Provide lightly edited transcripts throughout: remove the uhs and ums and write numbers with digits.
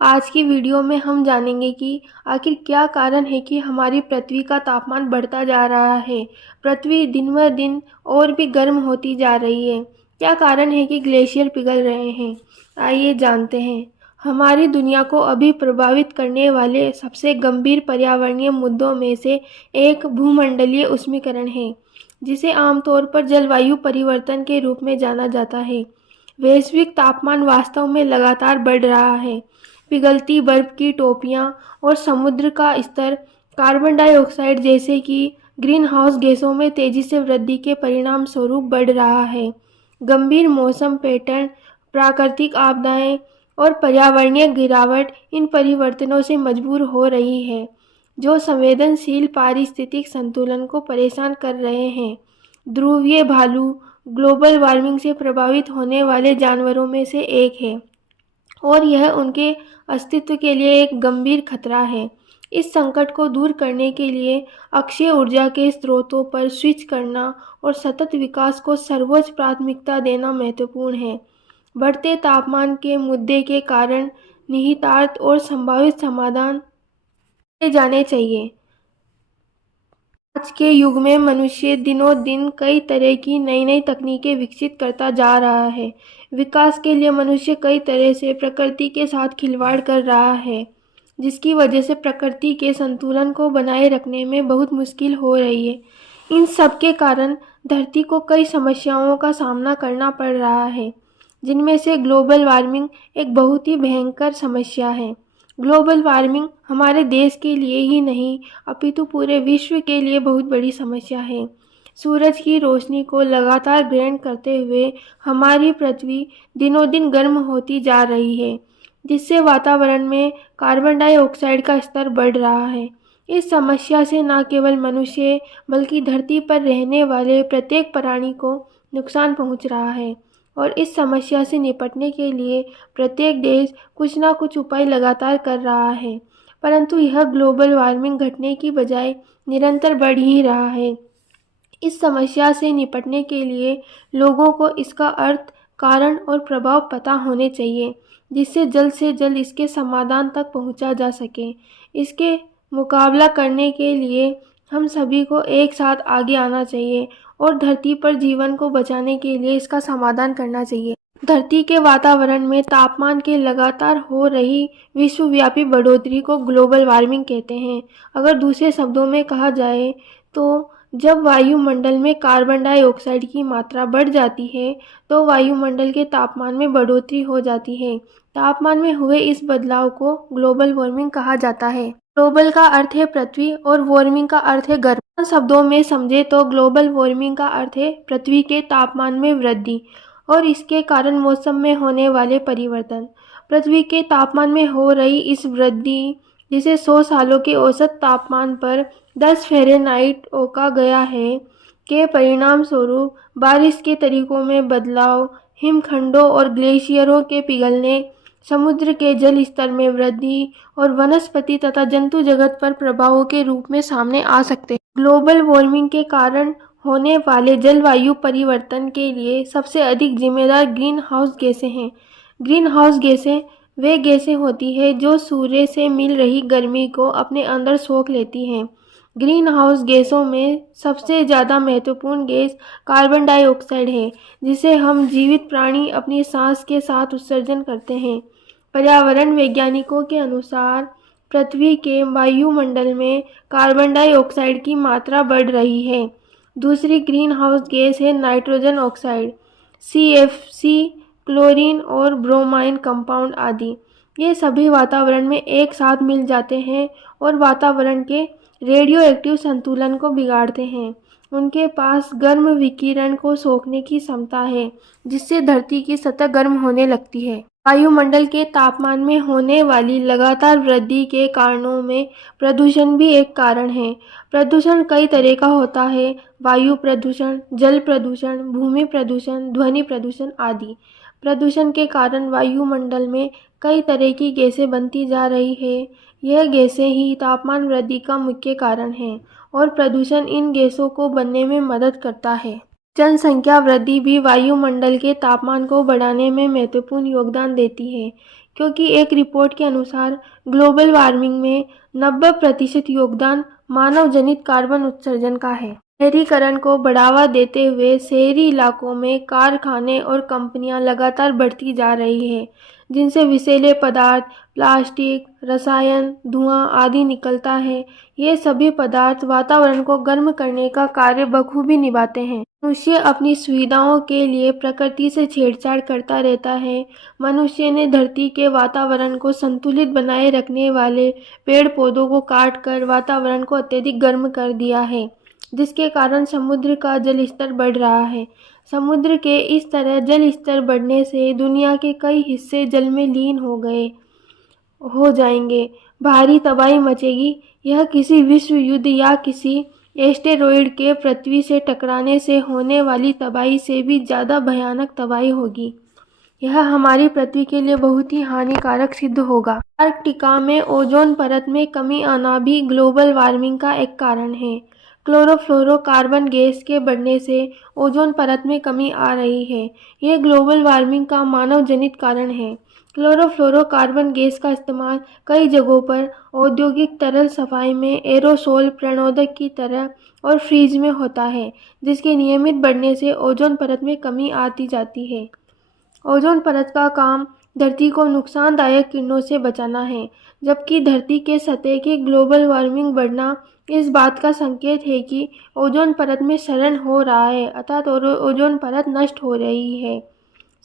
आज की वीडियो में हम जानेंगे कि आखिर क्या कारण है कि हमारी पृथ्वी का तापमान बढ़ता जा रहा है। पृथ्वी दिन ब दिन और भी गर्म होती जा रही है। क्या कारण है कि ग्लेशियर पिघल रहे हैं? आइए जानते हैं। हमारी दुनिया को अभी प्रभावित करने वाले सबसे गंभीर पर्यावरणीय मुद्दों में से एक भूमंडलीय ऊष्मीकरण है, जिसे आमतौर पर जलवायु परिवर्तन के रूप में जाना जाता है। वैश्विक तापमान वास्तव में लगातार बढ़ रहा है। पिघलती बर्फ की टोपियां और समुद्र का स्तर कार्बन डाइऑक्साइड जैसे कि ग्रीन हाउस गैसों में तेजी से वृद्धि के परिणाम स्वरूप बढ़ रहा है। गंभीर मौसम पैटर्न, प्राकृतिक आपदाएं और पर्यावरणीय गिरावट इन परिवर्तनों से मजबूर हो रही है, जो संवेदनशील पारिस्थितिक संतुलन को परेशान कर रहे हैं। ध्रुवीय भालू ग्लोबल वार्मिंग से प्रभावित होने वाले जानवरों में से एक है और यह उनके अस्तित्व के लिए एक गंभीर खतरा है। इस संकट को दूर करने के लिए अक्षय ऊर्जा के स्रोतों पर स्विच करना और सतत विकास को सर्वोच्च प्राथमिकता देना महत्वपूर्ण है। बढ़ते तापमान के मुद्दे के कारण निहितार्थ और संभावित समाधान किए जाने चाहिए। आज के युग में मनुष्य दिनों दिन कई तरह की नई नई तकनीकें विकसित करता जा रहा है। विकास के लिए मनुष्य कई तरह से प्रकृति के साथ खिलवाड़ कर रहा है, जिसकी वजह से प्रकृति के संतुलन को बनाए रखने में बहुत मुश्किल हो रही है। इन सब के कारण धरती को कई समस्याओं का सामना करना पड़ रहा है, जिनमें से ग्लोबल वार्मिंग एक बहुत ही भयंकर समस्या है। ग्लोबल वार्मिंग हमारे देश के लिए ही नहीं अपितु पूरे विश्व के लिए बहुत बड़ी समस्या है। सूरज की रोशनी को लगातार ग्रहण करते हुए हमारी पृथ्वी दिनों दिन गर्म होती जा रही है, जिससे वातावरण में कार्बन डाइऑक्साइड का स्तर बढ़ रहा है। इस समस्या से न केवल मनुष्य बल्कि धरती पर रहने वाले प्रत्येक प्राणी को नुकसान पहुंच रहा है और इस समस्या से निपटने के लिए प्रत्येक देश कुछ ना कुछ उपाय लगातार कर रहा है, परंतु यह ग्लोबल वार्मिंग घटने की बजाय निरंतर बढ़ ही रहा है। इस समस्या से निपटने के लिए लोगों को इसका अर्थ, कारण और प्रभाव पता होने चाहिए, जिससे जल्द से जल्द इसके समाधान तक पहुंचा जा सके। इसके मुकाबला करने के लिए हम सभी को एक साथ आगे आना चाहिए और धरती पर जीवन को बचाने के लिए इसका समाधान करना चाहिए। धरती के वातावरण में तापमान के लगातार हो रही विश्वव्यापी बढ़ोतरी को ग्लोबल वार्मिंग कहते हैं। अगर दूसरे शब्दों में कहा जाए तो जब वायुमंडल में कार्बन डाइऑक्साइड की मात्रा बढ़ जाती है तो वायुमंडल के तापमान में बढ़ोतरी हो जाती है। तापमान में हुए इस बदलाव को ग्लोबल वार्मिंग कहा जाता है। ग्लोबल का अर्थ है पृथ्वी और वार्मिंग का अर्थ है गर्म। शब्दों में समझे तो ग्लोबल वार्मिंग का अर्थ है पृथ्वी के तापमान में वृद्धि और इसके कारण मौसम में होने वाले परिवर्तन। पृथ्वी के तापमान में हो रही इस वृद्धि, जिसे 100 सालों के औसत तापमान पर 10 फ़ारेनहाइट ओका गया है, के परिणाम स्वरूप बारिश के तरीकों में बदलाव, हिमखंडों और ग्लेशियरों के पिघलने, समुद्र के जल स्तर में वृद्धि और वनस्पति तथा जंतु जगत पर प्रभावों के रूप में सामने आ सकते हैं। ग्लोबल वार्मिंग के कारण होने वाले जलवायु परिवर्तन के लिए सबसे अधिक जिम्मेदार ग्रीन हाउस गैसें हैं। ग्रीन हाउस गैसें वे गैसें होती हैं जो सूर्य से मिल रही गर्मी को अपने अंदर सोख लेती हैं। ग्रीन हाउस गैसों में सबसे ज़्यादा महत्वपूर्ण गैस कार्बन डाइऑक्साइड है, जिसे हम जीवित प्राणी अपनी सांस के साथ उत्सर्जन करते हैं। पर्यावरण वैज्ञानिकों के अनुसार पृथ्वी के वायुमंडल में कार्बन डाइऑक्साइड की मात्रा बढ़ रही है। दूसरी ग्रीन हाउस गैस है नाइट्रोजन ऑक्साइड, CFC, क्लोरीन और ब्रोमाइन कंपाउंड आदि। ये सभी वातावरण में एक साथ मिल जाते हैं और वातावरण के रेडियो एक्टिव संतुलन को बिगाड़ते हैं। उनके पास गर्म विकिरण को सोखने की क्षमता है, जिससे धरती की सतह गर्म होने लगती है। वायुमंडल के तापमान में होने वाली लगातार वृद्धि के कारणों में प्रदूषण भी एक कारण है। प्रदूषण कई तरह का होता है: वायु प्रदूषण, जल प्रदूषण, भूमि प्रदूषण, ध्वनि प्रदूषण आदि। प्रदूषण के कारण वायुमंडल में कई तरह की गैसें बनती जा रही है। यह गैसें ही तापमान वृद्धि का मुख्य कारण है और प्रदूषण इन गैसों को बनने में मदद करता है। जनसंख्या वृद्धि भी वायुमंडल के तापमान को बढ़ाने में महत्वपूर्ण योगदान देती है, क्योंकि एक रिपोर्ट के अनुसार ग्लोबल वार्मिंग में 90% योगदान मानव जनित कार्बन उत्सर्जन का है। शहरीकरण को बढ़ावा देते हुए शहरी इलाकों में कारखाने और कंपनियां लगातार बढ़ती जा रही है, जिनसे विषैले पदार्थ, प्लास्टिक, रसायन, धुआं आदि निकलता है। ये सभी पदार्थ वातावरण को गर्म करने का कार्य बखूबी निभाते हैं। मनुष्य अपनी सुविधाओं के लिए प्रकृति से छेड़छाड़ करता रहता है। मनुष्य ने धरती के वातावरण को संतुलित बनाए रखने वाले पेड़ पौधों को काट कर वातावरण को अत्यधिक गर्म कर दिया है, जिसके कारण समुद्र का जल स्तर बढ़ रहा है। समुद्र के इस तरह जल स्तर बढ़ने से दुनिया के कई हिस्से जल में लीन हो जाएंगे। भारी तबाही मचेगी। यह किसी विश्व युद्ध या किसी एस्टेरॉयड के पृथ्वी से टकराने से होने वाली तबाही से भी ज़्यादा भयानक तबाही होगी। यह हमारी पृथ्वी के लिए बहुत ही हानिकारक सिद्ध होगा। अंटार्कटिका में ओजोन परत में कमी आना भी ग्लोबल वार्मिंग का एक कारण है। क्लोरोफ्लोरोकार्बन गैस के बढ़ने से ओजोन परत में कमी आ रही है। यह ग्लोबल वार्मिंग का मानव जनित कारण है। क्लोरोफ्लोरोकार्बन गैस का इस्तेमाल कई जगहों पर औद्योगिक तरल सफाई में एरोसोल प्रणोदक की तरह और फ्रीज में होता है, जिसके नियमित बढ़ने से ओजोन परत में कमी आती जाती है। ओजोन परत का काम धरती को नुकसानदायक किरणों से बचाना है, जबकि धरती के सतह की ग्लोबल वार्मिंग बढ़ना इस बात का संकेत है कि ओजोन परत में क्षरण हो रहा है, अर्थात ओजोन परत नष्ट हो रही है।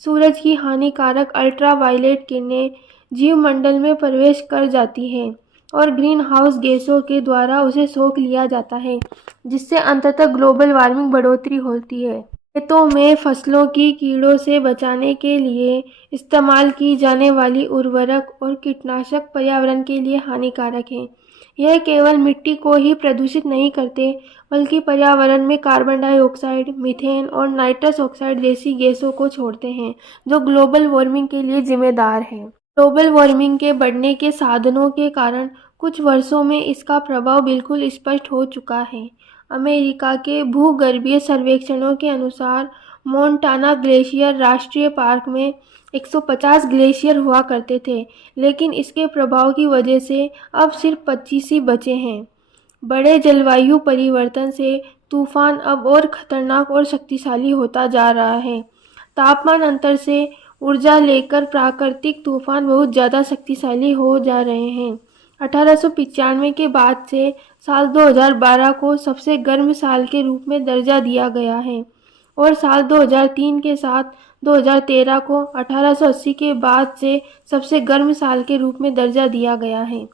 सूरज की हानिकारक अल्ट्रावायलेट किरणें जीवमंडल में प्रवेश कर जाती हैं और ग्रीन हाउस गैसों के द्वारा उसे सोख लिया जाता है, जिससे अंततः ग्लोबल वार्मिंग बढ़ोतरी होती है। खेतों में फसलों की कीड़ों से बचाने के लिए इस्तेमाल की जाने वाली उर्वरक और कीटनाशक पर्यावरण के लिए हानिकारक हैं। यह केवल मिट्टी को ही प्रदूषित नहीं करते, बल्कि पर्यावरण में कार्बन डाइऑक्साइड, मीथेन और नाइट्रस ऑक्साइड जैसी गैसों को छोड़ते हैं, जो ग्लोबल वार्मिंग के लिए जिम्मेदार हैं। ग्लोबल वार्मिंग के बढ़ने के साधनों के कारण कुछ वर्षों में इसका प्रभाव बिल्कुल स्पष्ट हो चुका है। अमेरिका के भूगर्भीय सर्वेक्षणों के अनुसार मोंटाना ग्लेशियर राष्ट्रीय पार्क में 150 ग्लेशियर हुआ करते थे, लेकिन इसके प्रभाव की वजह से अब सिर्फ 25 ही बचे हैं। बड़े जलवायु परिवर्तन से तूफान अब और खतरनाक और शक्तिशाली होता जा रहा है। तापमान अंतर से ऊर्जा लेकर प्राकृतिक तूफान बहुत ज़्यादा शक्तिशाली हो जा रहे हैं। 1895 के बाद से साल 2012 को सबसे गर्म साल के रूप में दर्जा दिया गया है और साल 2003 के साथ 2013 को 1880 के बाद से सबसे गर्म साल के रूप में दर्जा दिया गया है।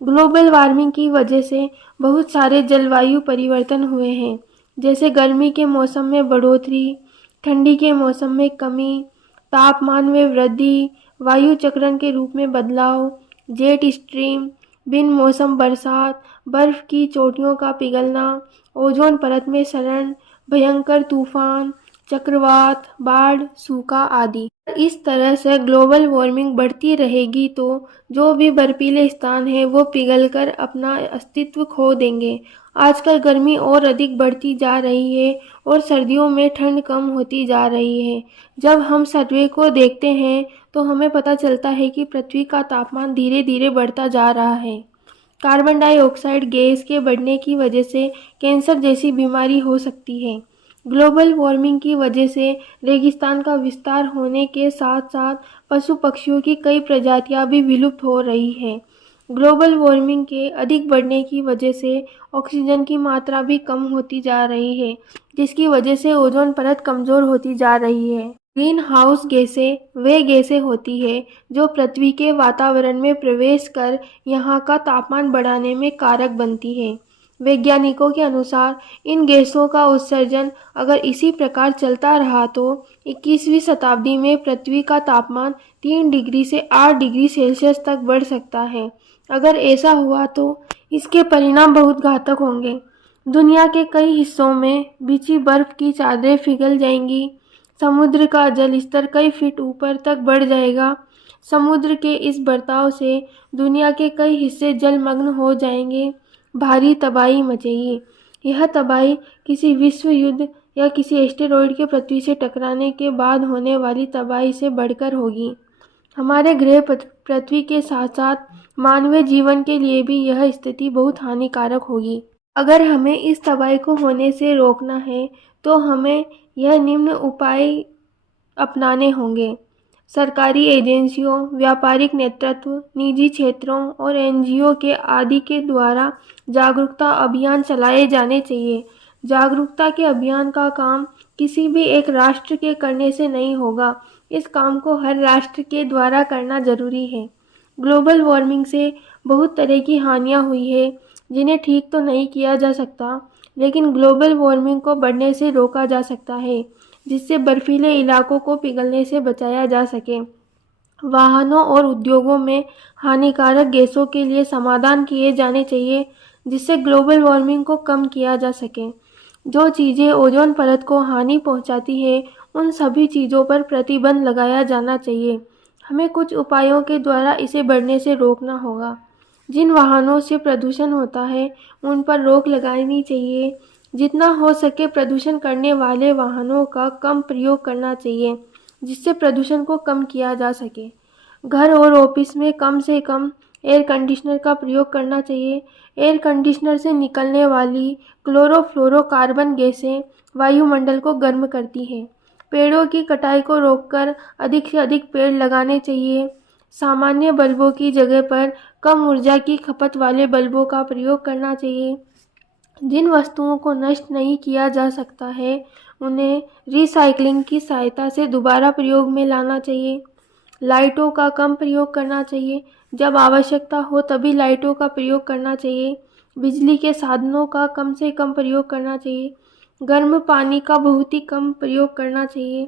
ग्लोबल वार्मिंग की वजह से बहुत सारे जलवायु परिवर्तन हुए हैं, जैसे गर्मी के मौसम में बढ़ोतरी, ठंडी के मौसम में कमी, तापमान में वृद्धि, वायु चक्रण के रूप में बदलाव, जेट स्ट्रीम, बिन मौसम बरसात, बर्फ की चोटियों का पिघलना, ओजोन परत में क्षरण, भयंकर तूफान, चक्रवात, बाढ़, सूखा आदि। इस तरह से ग्लोबल वार्मिंग बढ़ती रहेगी तो जो भी बर्फीले स्थान हैं वो पिघलकर अपना अस्तित्व खो देंगे। आजकल गर्मी और अधिक बढ़ती जा रही है और सर्दियों में ठंड कम होती जा रही है। जब हम सर्वे को देखते हैं तो हमें पता चलता है कि पृथ्वी का तापमान धीरे धीरे बढ़ता जा रहा है। कार्बन डाइऑक्साइड गैस के बढ़ने की वजह से कैंसर जैसी बीमारी हो सकती है। ग्लोबल वार्मिंग की वजह से रेगिस्तान का विस्तार होने के साथ साथ पशु पक्षियों की कई प्रजातियां भी विलुप्त हो रही हैं। ग्लोबल वार्मिंग के अधिक बढ़ने की वजह से ऑक्सीजन की मात्रा भी कम होती जा रही है, जिसकी वजह से ओजोन परत कमज़ोर होती जा रही है। ग्रीन हाउस गैसें वे गैसें होती है जो पृथ्वी के वातावरण में प्रवेश कर यहाँ का तापमान बढ़ाने में कारक बनती है। वैज्ञानिकों के अनुसार इन गैसों का उत्सर्जन अगर इसी प्रकार चलता रहा तो 21वीं शताब्दी में पृथ्वी का तापमान 3 डिग्री से 8 डिग्री सेल्सियस तक बढ़ सकता है। अगर ऐसा हुआ तो इसके परिणाम बहुत घातक होंगे। दुनिया के कई हिस्सों में बिछी बर्फ की चादरें पिघल जाएंगी। समुद्र का जल स्तर कई फीट ऊपर तक बढ़ जाएगा। समुद्र के इस बर्ताव से दुनिया के कई हिस्से जलमग्न हो जाएंगे। भारी तबाही मचेगी। यह तबाही किसी विश्व युद्ध या किसी एस्टेरॉयड के पृथ्वी से टकराने के बाद होने वाली तबाही से बढ़कर होगी। हमारे ग्रह पृथ्वी के साथ साथ मानवीय जीवन के लिए भी यह स्थिति बहुत हानिकारक होगी। अगर हमें इस तबाही को होने से रोकना है तो हमें यह निम्न उपाय अपनाने होंगे। सरकारी एजेंसियों, व्यापारिक नेतृत्व, निजी क्षेत्रों और एनजीओ के आदि के द्वारा जागरूकता अभियान चलाए जाने चाहिए। जागरूकता के अभियान का काम किसी भी एक राष्ट्र के करने से नहीं होगा। इस काम को हर राष्ट्र के द्वारा करना जरूरी है। ग्लोबल वार्मिंग से बहुत तरह की हानियां हुई है जिन्हें ठीक तो नहीं किया जा सकता, लेकिन ग्लोबल वार्मिंग को बढ़ने से रोका जा सकता है, जिससे बर्फीले इलाकों को पिघलने से बचाया जा सके। वाहनों और उद्योगों में हानिकारक गैसों के लिए समाधान किए जाने चाहिए, जिससे ग्लोबल वार्मिंग को कम किया जा सके। जो चीज़ें ओजोन परत को हानि पहुंचाती है, उन सभी चीज़ों पर प्रतिबंध लगाया जाना चाहिए। हमें कुछ उपायों के द्वारा इसे बढ़ने से रोकना होगा। जिन वाहनों से प्रदूषण होता है, उन पर रोक लगानी चाहिए। जितना हो सके प्रदूषण करने वाले वाहनों का कम प्रयोग करना चाहिए, जिससे प्रदूषण को कम किया जा सके। घर और ऑफिस में कम से कम एयर कंडीशनर का प्रयोग करना चाहिए। एयर कंडीशनर से निकलने वाली क्लोरोफ्लोरोकार्बन गैसें वायुमंडल को गर्म करती हैं। पेड़ों की कटाई को रोककर अधिक से अधिक पेड़ लगाने चाहिए। सामान्य बल्बों की जगह पर कम ऊर्जा की खपत वाले बल्बों का प्रयोग करना चाहिए। जिन वस्तुओं को नष्ट नहीं किया जा सकता है, उन्हें रिसाइक्लिंग की सहायता से दोबारा प्रयोग में लाना चाहिए। लाइटों का कम प्रयोग करना चाहिए। जब आवश्यकता हो तभी लाइटों का प्रयोग करना चाहिए। बिजली के साधनों का कम से कम प्रयोग करना चाहिए। गर्म पानी का बहुत ही कम प्रयोग करना चाहिए।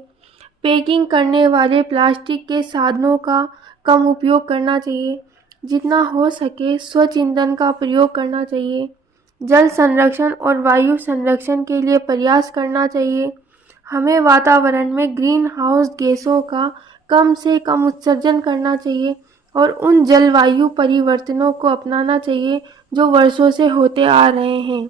पैकिंग करने वाले प्लास्टिक के साधनों का कम उपयोग करना चाहिए। जितना हो सके स्वच्छ ईंधन का प्रयोग करना चाहिए। जल संरक्षण और वायु संरक्षण के लिए प्रयास करना चाहिए। हमें वातावरण में ग्रीन हाउस गैसों का कम से कम उत्सर्जन करना चाहिए और उन जलवायु परिवर्तनों को अपनाना चाहिए जो वर्षों से होते आ रहे हैं।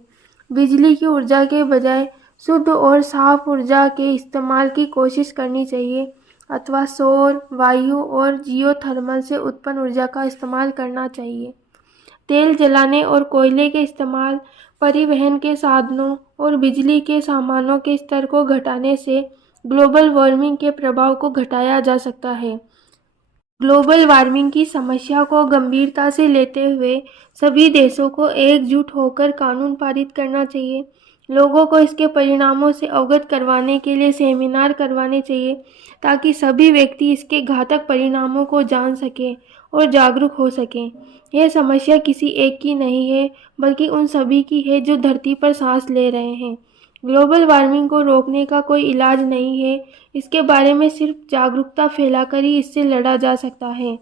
बिजली की ऊर्जा के बजाय शुद्ध और साफ ऊर्जा के इस्तेमाल की कोशिश करनी चाहिए, अथवा सौर, वायु और जियोथर्मल से उत्पन्न ऊर्जा का इस्तेमाल करना चाहिए। तेल जलाने और कोयले के इस्तेमाल, परिवहन के साधनों और बिजली के सामानों के स्तर को घटाने से ग्लोबल वार्मिंग के प्रभाव को घटाया जा सकता है। ग्लोबल वार्मिंग की समस्या को गंभीरता से लेते हुए सभी देशों को एकजुट होकर कानून पारित करना चाहिए। लोगों को इसके परिणामों से अवगत करवाने के लिए सेमिनार करवाने चाहिए, ताकि सभी व्यक्ति इसके घातक परिणामों को जान सकें और जागरूक हो सकें। यह समस्या किसी एक की नहीं है, बल्कि उन सभी की है जो धरती पर सांस ले रहे हैं। ग्लोबल वार्मिंग को रोकने का कोई इलाज नहीं है, इसके बारे में सिर्फ जागरूकता फैलाकर ही इससे लड़ा जा सकता है।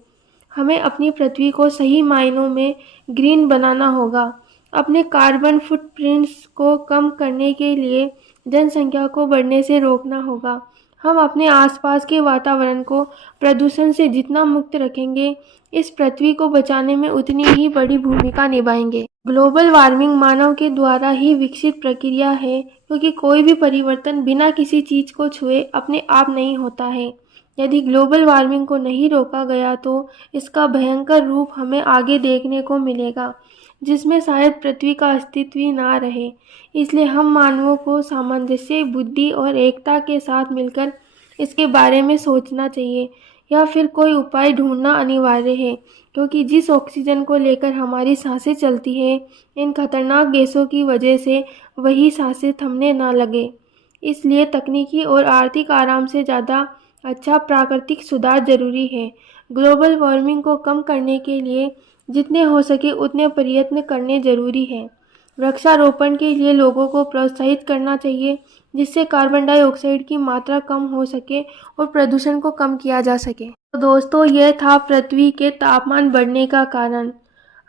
हमें अपनी पृथ्वी को सही मायनों में ग्रीन बनाना होगा। अपने कार्बन फुटप्रिंट्स को कम करने के लिए जनसंख्या को बढ़ने से रोकना होगा। हम अपने आसपास के वातावरण को प्रदूषण से जितना मुक्त रखेंगे, इस पृथ्वी को बचाने में उतनी ही बड़ी भूमिका निभाएंगे। ग्लोबल वार्मिंग मानव के द्वारा ही विकसित प्रक्रिया है, क्योंकि कोई भी परिवर्तन बिना किसी चीज़ को छुए अपने आप नहीं होता है। यदि ग्लोबल वार्मिंग को नहीं रोका गया तो इसका भयंकर रूप हमें आगे देखने को मिलेगा, जिसमें शायद पृथ्वी का अस्तित्व ही ना रहे। इसलिए हम मानवों को सामंजस्य, बुद्धि और एकता के साथ मिलकर इसके बारे में सोचना चाहिए, या फिर कोई उपाय ढूंढना अनिवार्य है, क्योंकि जिस ऑक्सीजन को लेकर हमारी सांसें चलती हैं, इन खतरनाक गैसों की वजह से वही सांसें थमने ना लगे। इसलिए तकनीकी और आर्थिक आराम से ज़्यादा अच्छा प्राकृतिक सुधार जरूरी है। ग्लोबल वार्मिंग को कम करने के लिए जितने हो सके उतने प्रयत्न करने जरूरी है। वृक्षारोपण के लिए लोगों को प्रोत्साहित करना चाहिए, जिससे कार्बन डाइऑक्साइड की मात्रा कम हो सके और प्रदूषण को कम किया जा सके। तो दोस्तों, यह था पृथ्वी के तापमान बढ़ने का कारण।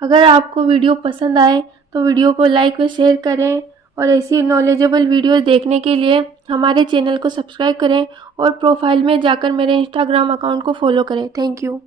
अगर आपको वीडियो पसंद आए तो वीडियो को लाइक व शेयर करें, और ऐसी नॉलेजेबल वीडियोस देखने के लिए हमारे चैनल को सब्सक्राइब करें और प्रोफाइल में जाकर मेरे इंस्टाग्राम अकाउंट को फॉलो करें। Thank you.